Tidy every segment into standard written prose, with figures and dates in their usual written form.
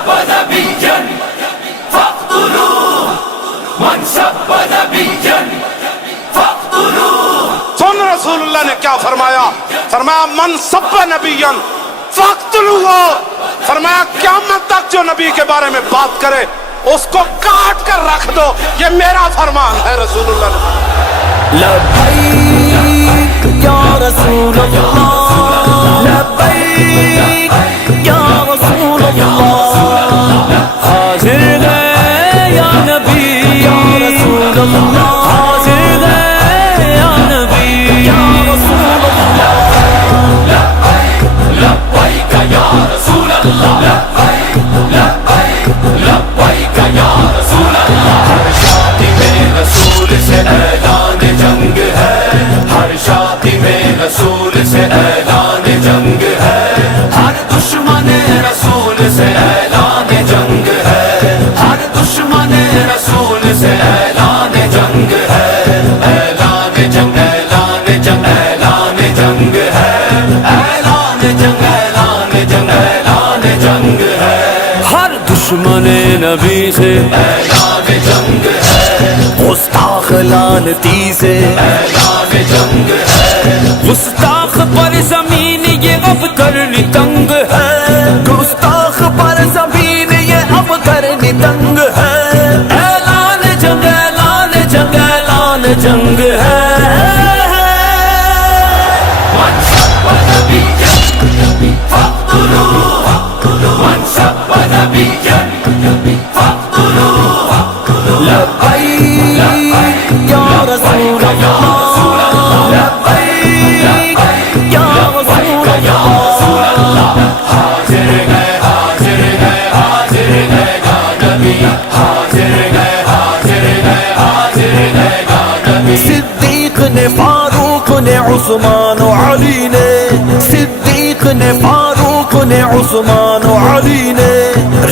سب نبيا فاقتلوه من سب نبيا فاقتلوه. سن رسول اللہ نے کیا فرمایا؟ فرمایا من سب نبیا فاقتلوه. فرمایا قیامت تک جو نبی کے بارے میں بات کرے اس کو کاٹ کر رکھ دو. یہ میرا فرمان ہے رسول اللہ نے. لبیک یا رسول اللہ، لبیک یا رسول اللہ، حاضر گئے یا نبی یا رسول اللہ، حاضر گئے یا نبی یا رسول اللہ. لبیک لبیک یا رسول اللہ، لبیک لبیک لبیک یا رسول اللہ. ہر شادی میں رسول سے اعلان جنگ ہے، ہر شادی میں رسول سے اعلان جنگ ہے، ہر دشمن رسول سے اعلان جنگ ہے، ہر دشمن رسول سے اعلان جنگ ہے. اعلان جنگ اعلان جنگ اعلان جنگ ہے، اعلان جنگ اعلان جنگ اعلان جنگ ہے. ہر دشمن نبی سے اعلان جنگ ہے، گستاخ لعنتی سے اعلان جنگ ہے، گستاخ پر زمین یہ اب کرنی تنگ ہے، گستاخ پر زمین یہ اب کرنی تنگ ہے. اعلان جنگ اعلان جنگ اعلان جنگ ہے. من سب نبيا فاقتلوه من سب نبيا فاقتلوه. لبیک یا رسول اللہ، لبیک یا رسول اللہ. حاضر گئے حاضر گئے حاضر گئے گا نبی، حاضر گئے حاضر گئے حاضر گئے گا نبی. صدیق نے فاروق نے عثمان و علی نے، صدیق نے فاروق نے عثمان و علی نے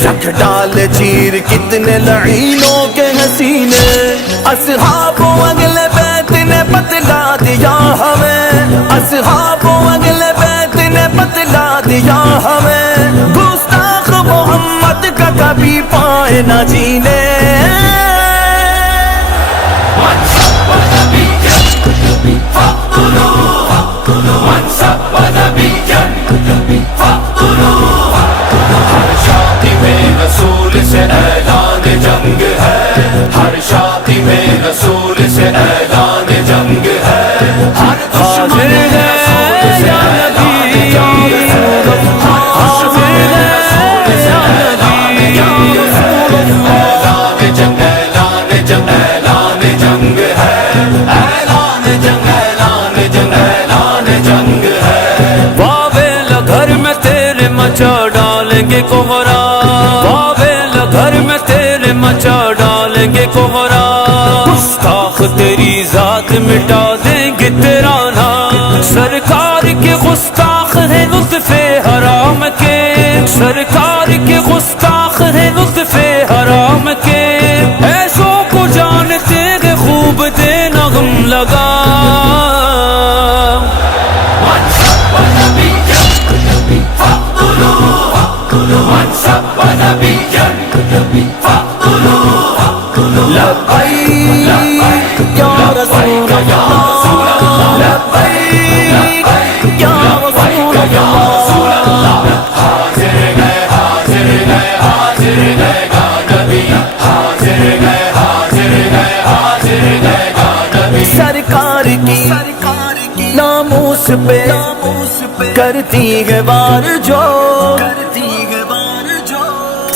رکھ ڈال چیر کتنے لعینوں کے حسینے. اصحاب و اگلے بیت نے بتلا دیا ہمیں، اصحاب و اگلے بیت نے بتلا دیا ہمیں، گستاخ محمد کا کبھی پائے نہ جینے. من سب نبيا فاقتلوه من سب نبيا فاقتلوه. ہر شادی میں رسول سے اعلان جنگ ہے، ہر شادی میں رسول سے اعلان جنگ ہے، ہر دشمن رسول سے اعلان جنگ ہے، ہر دشمن رسول سے اعلان جنگ ہے. اعلان جنگ اعلان جنگ اعلان جنگ ہے، اعلان جنگ اعلان جنگ اعلان جنگ ہے. واویل گھر میں تیرے مچا ڈالیں گے کوہرا، واویل گھر میں تیرے مچا ڈالیں گے کوہرا. گستاخ تیری ذات مٹا دیں گے تیرا نام، سرکار کے گستاخ ہے لطف حرام کے، سرکار کے گستاخ ہے لطف حرام کے. ایسوں کو جانتے ہیں خوب دینا غم لگا. من سب نبيا فاقتلوه من سب نبيا فاقتلوه. لبیک یا رسول اللہ، لبیک یا رسول اللہ. حاضر گئے حاضر گئے حاضر گئے گا نبی، حاضر گئے حاضر گئے حاضر گئے گا نبی. سرکار کی ناموس پہ کرتی ہے وار جو،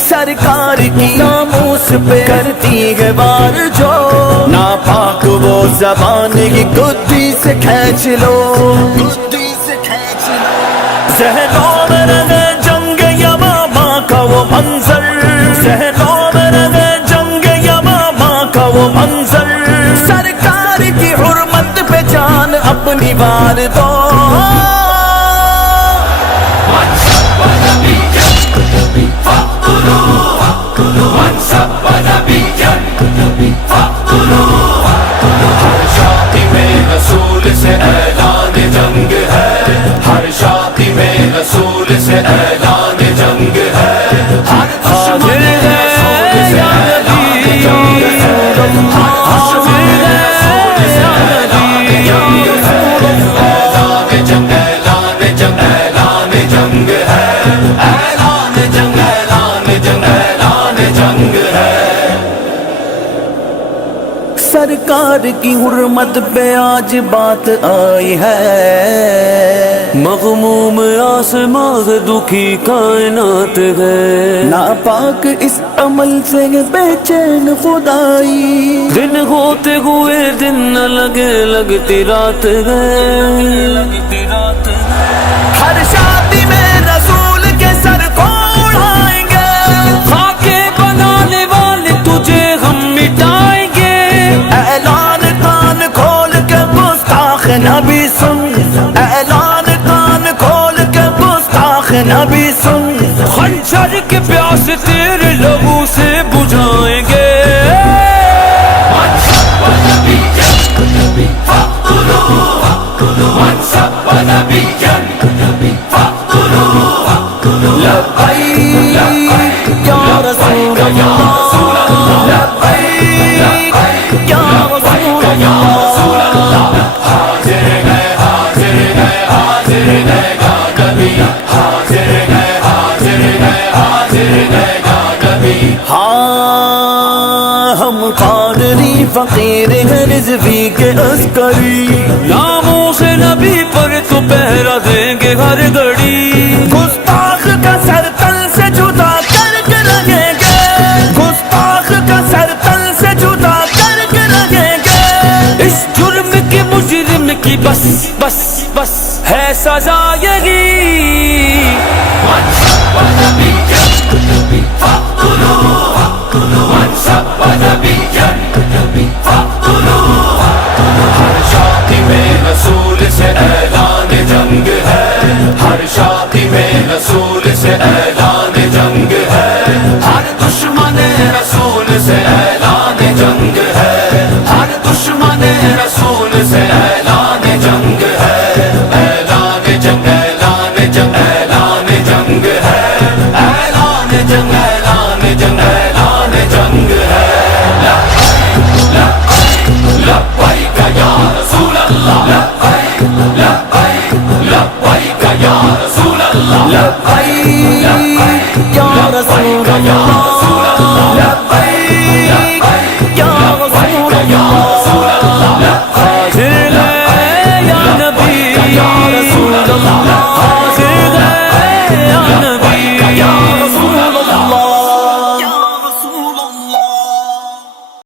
سرکار کی ناموس پہ کرتی ہے وار جو. ناپاک وہ زبان کی گدی سے کھینچ لو، ذہنوں میں رہے جنگ یمامہ کا وہ منظر، ذہنوں میں رہے جنگ یمامہ کا وہ منظر. سرکار کی حرمت پہ جان اپنی وار دو. من سب نبيا فاقتلوه من سب نبيا فاقتلوه. ہر شادی میں رسول سے اعلان جنگ ہے، ہر شادی میں رسول سے سرکار کی حرمت پہ آج بات آئی ہے، مغموم آسمان دکھی کائنات ہے، ناپاک اس عمل سے بے چین خدائی، دن ہوتے ہوئے دن نہ لگے لگتی رات ہے، ہر شادی میں رسول کے سر کو اڑائیں گے، خاکے بنانے والے تجھے ہم مٹائیں گے، اعلان کان کھول کے گستاخ نبی سن، اعلان کان کھول کے گستاخ نبی سن، خنجر کے پیاس تیرے لہو سے بجھائیں گے، لبیک یا رسول اللہ، لبیک یا رسول اللہ، ہاں ہم قادری فقیر ہیں رضوی کے عسکری، ناموں سے نبی پر تو پہرا دیں گے ہر گھڑی، گستاخ کا سر تل سے جدا کر کے رہیں گے، گستاخ کا سر تل سے جدا کر کے رہیں گے، اس جرم کے مجرم کی بس بس بس ہے سزا یہی، ہر شادی میں رسول سے اعلان جنگ ہے، ہر شادی میں رسول سے اعلان جنگ ہے، ہر دشمن رسول سے اعلان جنگ ہے، ہر دشمن رسول سے اعلان جنگ ہے، اعلان جنگ اعلان جنگ اعلان جنگ ہے، اعلان جنگ اعلان جنگ اعلان جنگ ہے، لبیک یا رسول اللہ، لبیک لبیک یا رسول اللہ، لبیک یا رسول اللہ،